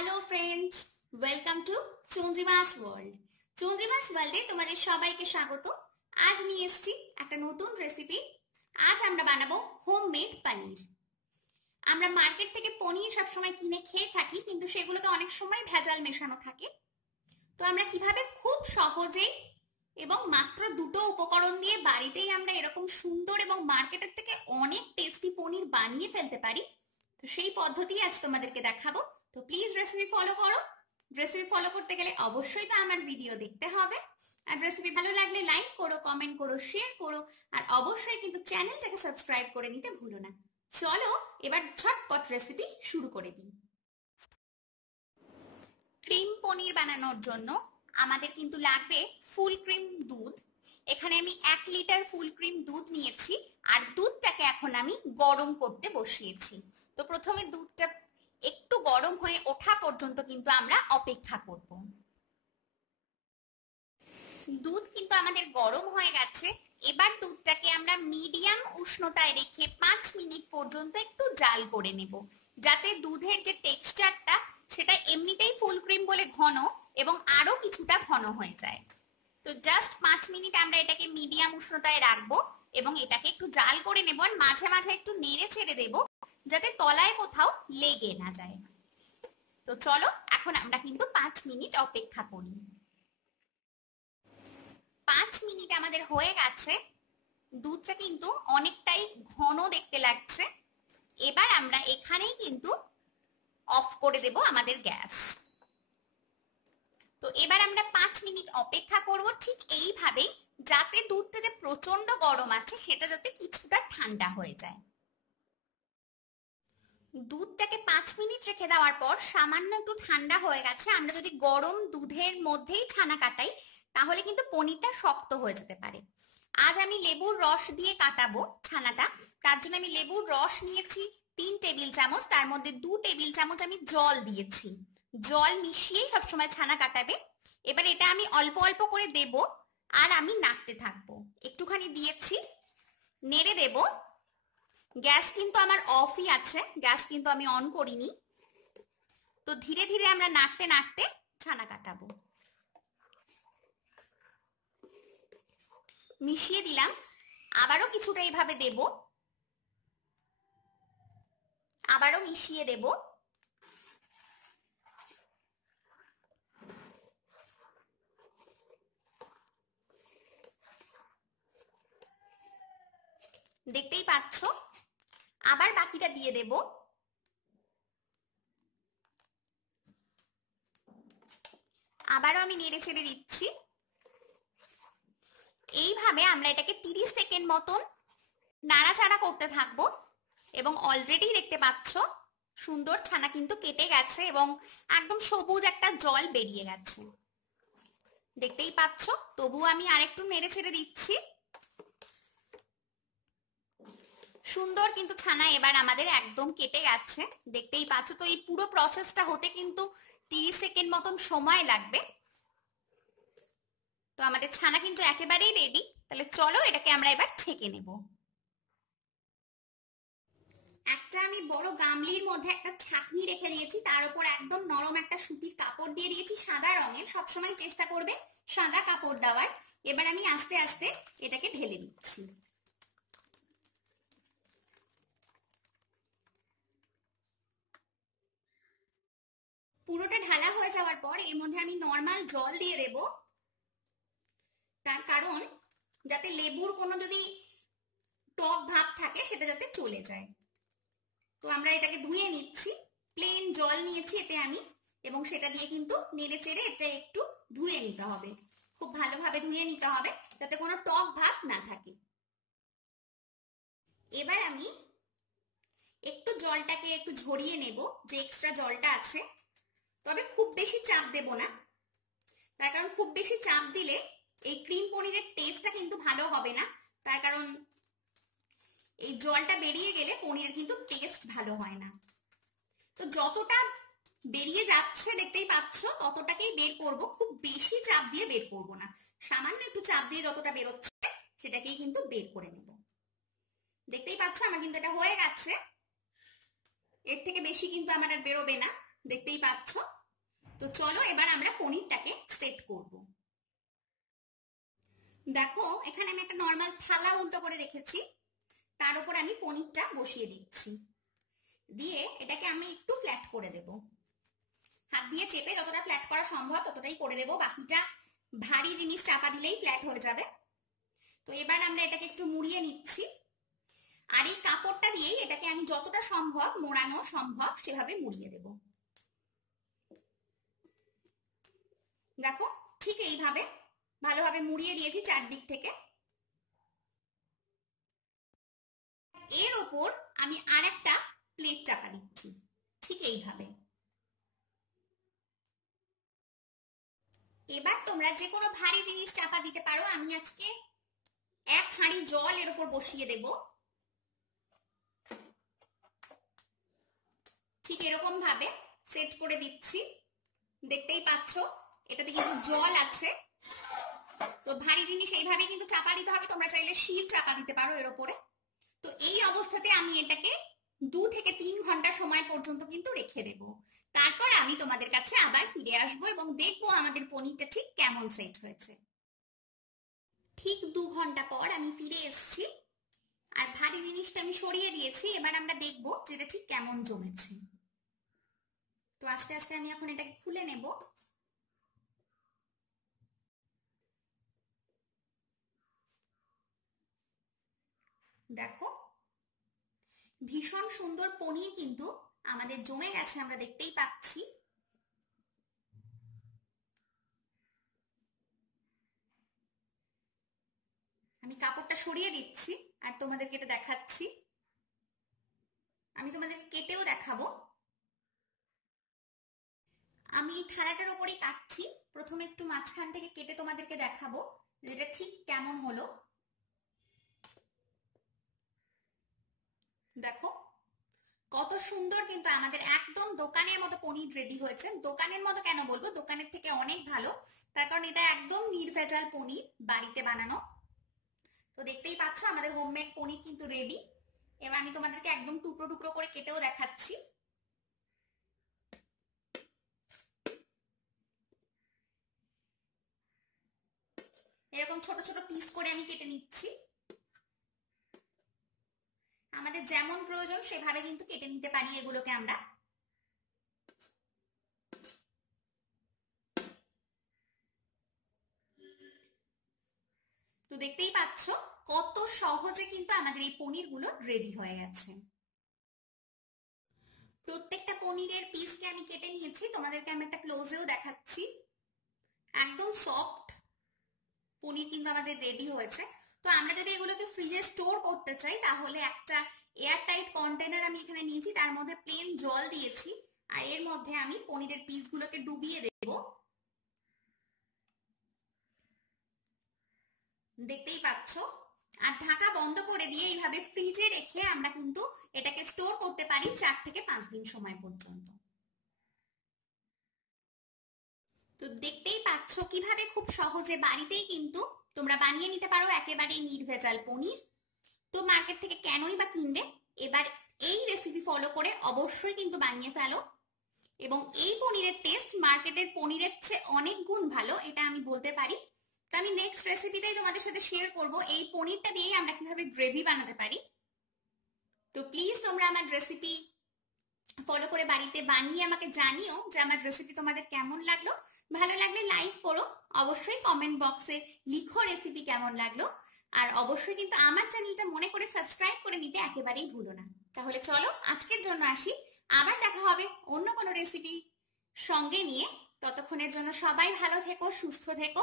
Hello friends, welcome to Chandrima's world. Chandrima's ওয়ার্ল্ডে তোমাদের সবাইকে স্বাগত। আজ নিয়ে এসেছি একটা নতুন রেসিপি। আজ আমরা বানাবো হোমমেড পনির। আমরা মার্কেট থেকে পনির সবসময় কিনে খেয়ে থাকি, কিন্তু সেগুলোতে অনেক সময় ভেজাল মেশানো থাকে। তো আমরা কিভাবে খুব সহজেই এবং মাত্র দুটো উপকরণ দিয়ে বাড়িতেই আমরা এরকম সুন্দর এবং মার্কেটের থেকে অনেক টেস্টি পনির বানিয়ে ফেলতে পারি, তো সেই পদ্ধতি আজ তোমাদেরকে দেখাবো। তো প্লিজ রেসিপি ফলো করো। রেসিপি ফলো করতে গেলে অবশ্যই তো আমার ভিডিও দেখতে হবে, আর রেসিপি ভালো লাগলে লাইক করো, কমেন্ট করো, শেয়ার করো, আর অবশ্যই কিন্তু চ্যানেলটাকে সাবস্ক্রাইব করে নিতে ভুলো না। চলো এবার ঝটপট রেসিপি শুরু করে দিই। ক্রিম পনির বানানোর জন্য আমাদের কিন্তু লাগবে ফুল ক্রিম দুধ। এখানে আমি 1 লিটার ফুল ক্রিম দুধ নিয়েছি, আর দুধটাকে এখন আমি গরম করতে বসিয়েছি। তো প্রথমে দুধটা একটু গরম হয়ে ওঠা পর্যন্ত কিন্তু আমরা অপেক্ষা করব। দুধ কিন্তু আমাদের গরম হয়ে গেছে। এবার দুধটাকে আমরা মিডিয়াম উষ্ণতায় রেখে 5 মিনিট পর্যন্ত একটু জাল করে নেব, যাতে দুধের যে টেক্সচারটা সেটা এমনিতেই ফুল ক্রিম বলে ঘন এবং আরো কিছুটা ঘন হয়ে যায়। তো জাস্ট 5 মিনিট আমরা এটাকে মিডিয়াম উষ্ণতায় রাখবো এবং এটাকে একটু জাল করে নেব, আর মাঝে মাঝে একটু নেড়ে ছেড়ে দেব যাতে তলায় কোথাও লেগে না যায়। তো চলো এখন আমরা কিন্তু 5 মিনিট অপেক্ষা করি। 5 মিনিট আমাদের হয়ে গেছে। দুধটা কিন্তু অনেকটাই ঘন দেখতে লাগছে। এবার আমরা এখানেই কিন্তু অফ করে দেব আমাদের গ্যাস। তো এবার আমরা 5 মিনিট অপেক্ষা করব ঠিক এইভাবেই, যাতে দুধটা যে প্রচন্ড গরম আছে সেটা যাতে কিছুটা ঠান্ডা হয়ে যায়। দুধটাকে 5 মিনিট রেখে দেওয়ার পর সামান্য একটু ঠান্ডা হয়ে গেছে। আমরা যদি গরম দুধের মধ্যেই ছানা কাটাই তাহলে কিন্তু পনিরটা শক্ত হয়ে যেতে পারে। আজ আমি লেবুর রস দিয়ে কাটাবো ছানাটা। তার জন্য আমি লেবুর রস নিয়েছি 3 টেবিল চামচ, তার মধ্যে 2 টেবিল চামচ আমি জল দিয়েছি। জল মিশিয়েই সবসময় ছানা কাটাবে। এবার এটা আমি অল্প অল্প করে দেব, আর আমি নাড়তে থাকবো। একটুখানি দিয়েছি, নেড়ে দেব। গ্যাস কিন্তু আমার অফই আছে, গ্যাস কিন্তু আমি অন করিনি। তো ধীরে ধীরে আমরা নাড়তে নাড়তে ছানা কাটাবো। মিশিয়ে দিলাম, আবারও কিছুটা এইভাবে দেব, আবারও মিশিয়ে দেব। দেখতেই পাচ্ছ, আবার বাকিটা দিয়ে দেব। আবারও আমি নেড়ে ছেড়ে দিচ্ছি। এইভাবে আমরা এটাকে 30 সেকেন্ড মতন নাড়াচাড়া করতে থাকবো। এবং অলরেডি দেখতে পাচ্ছ সুন্দর ছানা কিন্তু কেটে গেছে এবং একদম সবুজ একটা জল বেরিয়ে গেছে, দেখতেই পাচ্ছ। তবু আমি আরেকটু নেড়ে ছেড়ে দিচ্ছি। সুন্দর কিন্তু ছানা এবার আমাদের একদম কেটে গেছে, দেখতেই পাচ্ছ। তো এই পুরো প্রসেসটা হতে কিন্তু 30 সেকেন্ড মতন সময় লাগবে। তো আমাদের ছানা কিন্তু একেবারেই রেডি। তাহলে চলো এটাকে আমরা এবার ছেঁকে নেব। একটা আমি বড় গামলির মধ্যে একটা ছাঁকনি রেখে দিয়েছি, তার উপর একদম নরম একটা সুতির কাপড় দিয়ে দিয়েছি সাদা রঙের। সবসময় চেষ্টা করবে সাদা কাপড় দেওয়ার। এবার আমি আস্তে আস্তে এটাকে ঢেলে দিচ্ছি। পুরোটা ঢালা হয়ে যাওয়ার পর এর মধ্যে আমি নর্মাল জল দিয়ে দেব, তার কারণ যাতে লেবুর কোনো যদি টক ভাব থাকে সেটা যাতে চলে যায়। তো আমরা এটাকে ধুয়ে নিচ্ছি, প্লেন জল নিয়েছি এতে আমি, এবং সেটা দিয়ে কিন্তু নেড়ে চেড়ে এটা একটু ধুয়ে নিতে হবে। খুব ভালোভাবে ধুয়ে নিতে হবে যাতে কোনো টক ভাব না থাকে। এবার আমি একটু জলটাকে একটু ঝরিয়ে নেব, যে এক্সট্রা জলটা আছে। তবে খুব বেশি চাপ দেব না, তার কারণ খুব বেশি চাপ দিলে এই ক্রিম পনিরের টেস্টটা কিন্তু ভালো হবে না। তার কারণ এই জলটা বেরিয়ে গেলে পনিরের কিন্তু টেস্ট ভালো হয় না। তো যতটা বেরিয়ে যাচ্ছে দেখতেই পাচ্ছ ততটাকেই বের করব, খুব বেশি চাপ দিয়ে বের করব না। সামান্য একটু চাপ দিয়ে যতটা বেরোচ্ছে সেটাকেই কিন্তু বের করে নেব। দেখতেই পাচ্ছ আমার কিন্তু এটা হয়ে গেছে। এর থেকে বেশি কিন্তু আমার আর বেরোবে না। দেখতেই পাচ্ছ। তো চলো এবার আমরা পনিরটাকে সেট করব। দেখো এখানে আমি একটা নর্মাল থালা উল্টো করে রেখেছি, তার উপর আমি পনিরটা বসিয়ে দিচ্ছি, দিয়ে এটাকে আমি একটু ফ্ল্যাট করে দেব। হাত দিয়ে চেপে যতটা ফ্ল্যাট করা সম্ভব ততটাই করে দেব, বাকিটা ভারী জিনিস চাপা দিলেই ফ্ল্যাট হয়ে যাবে। তো এবার আমরা এটাকে একটু মুড়িয়ে নিচ্ছি, আর এই কাপড়টা দিয়েই এটাকে আমি যতটা সম্ভব মোড়ানো সম্ভব সেভাবে মুড়িয়ে দেব। দেখো ঠিক এইভাবে ভালোভাবে মুড়িয়ে দিয়েছি চারদিক থেকে। এর ওপর আমি আরেকটা প্লেট চাপা দিচ্ছি ঠিক এইভাবে। এবার তোমরা যে কোনো ভারী জিনিস চাপা দিতে পারো, আমি আজকে এক হাঁড়ি জল এর উপর বসিয়ে দেব। ঠিক এরকম ভাবে সেট করে দিচ্ছি, দেখতেই পাচ্ছ এটাতে কিন্তু জল আছে। তো ভারী জিনিস এইভাবে কিন্তু চাপা দিতে হবে, তোমরা চাইলে শিল চাপা দিতে পারো এর উপরে। তো এই অবস্থাতে আমি এটাকে 2 থেকে 3 ঘন্টা সময় পর্যন্ত কিন্তু রেখে দেব। তারপর আমি তোমাদের কাছে আবার ফিরে আসবো এবং দেখবো আমাদের পনিরটা ঠিক কেমন সেট হয়েছে। ঠিক 2 ঘন্টা পর আমি ফিরে এসেছি, আর ভারী জিনিসটা আমি সরিয়ে দিয়েছি। এবার আমরা দেখবো যেটা ঠিক কেমন জমেছে। তো আস্তে আস্তে আমি এখন এটাকে খুলে নেব। দেখো ভীষণ সুন্দর পনির কিন্তু আমাদের জমে গেছে, আমরা দেখতেই পাচ্ছি। আমি কাপড়টা সরিয়ে দিচ্ছি আর তোমাদেরকে এটা দেখাচ্ছি। আমি তোমাদেরকে কেটেও দেখাবো। আমি এই থালাটার উপরেই কাটছি, প্রথমে একটু মাঝখান থেকে কেটে তোমাদেরকে দেখাবো যেটা ঠিক কেমন হলো। দেখো কত সুন্দর কিন্তু আমাদের একদম দোকানের মতো পনির রেডি হয়েছে। দোকানের মতো কেন বলবো, দোকানের থেকে অনেক ভালো, তার কারণ এটা একদম নির্ভেজাল পনির, বাড়িতে বানানো। তো দেখতেই পাচ্ছ আমাদের হোমমেড পনির কিন্তু রেডি। এবার আমি তোমাদেরকে একদম টুকরো টুকরো করে কেটেও দেখাচ্ছি। এরকম ছোট ছোট পিস করে আমি কেটে নিচ্ছি। আমাদের যেমন প্রয়োজন সেভাবে কিন্তু কেটে নিতে পারি এগুলোকে আমরা। তো দেখতেই পাচ্ছ কত সহজে কিন্তু আমাদের এই পনিরগুলো রেডি হয়ে গেছে। প্রত্যেকটা পনিরের পিসকে আমি কেটে নিয়েছি, তোমাদেরকে আমি একটা ক্লোজেও দেখাচ্ছি। একদম সফট পনির কিন্তু আমাদের রেডি হয়েছে। তো আমরা যদি এগুলোকে ফ্রিজে স্টোর করতে চাই তাহলে একটা এয়ার টাইট কন্টেনার আমি এখানে নিয়েছি, তার মধ্যে প্লেন জল দিয়েছি, আর এর মধ্যে আমি পনিরের পিসগুলোকে ডুবিয়ে দেব। দেখতেই পাচ্ছ, আর ঢাকা বন্ধ করে দিয়ে এইভাবে ফ্রিজে রেখে আমরা কিন্তু এটাকে স্টোর করতে পারি 4 থেকে 5 দিন সময় পর্যন্ত। তো দেখতেই পাচ্ছ কিভাবে খুব সহজে বাড়িতেই কিন্তু তোমরা বানিয়ে নিতে পারো একেবারেই নির্ভেজাল পনির। তো মার্কেট থেকে কেনই বা কিনবে, এবার এই রেসিপি ফলো করে অবশ্যই কিন্তু বানিয়ে ফেলো। এবং এই পনিরের টেস্ট মার্কেটের পনিরের চেয়ে অনেক গুণ ভালো, এটা আমি বলতে পারি। তো আমি নেক্সট রেসিপিতেই তোমাদের সাথে শেয়ার করব এই পনিরটা দিয়েই আমরা কিভাবে গ্রেভি বানাতে পারি। তো প্লিজ তোমরা আমার রেসিপি ফলো করে বাড়িতে বানিয়ে আমাকে জানিও যে আমার রেসিপি তোমাদের কেমন লাগলো। ভালো লাগলে লাইক করো, অবশ্যই কমেন্ট বক্সে লিখো রেসিপি কেমন লাগলো, আর অবশ্যই কিন্তু আমার চ্যানেলটা মনে করে সাবস্ক্রাইব করে নিতে একেবারেই ভুলো না। তাহলে চলো আজকের জন্য আসি, আবার দেখা হবে অন্য কোনো রেসিপি সঙ্গে নিয়ে। ততক্ষণের জন্য সবাই ভালো থেকো, সুস্থ থেকো।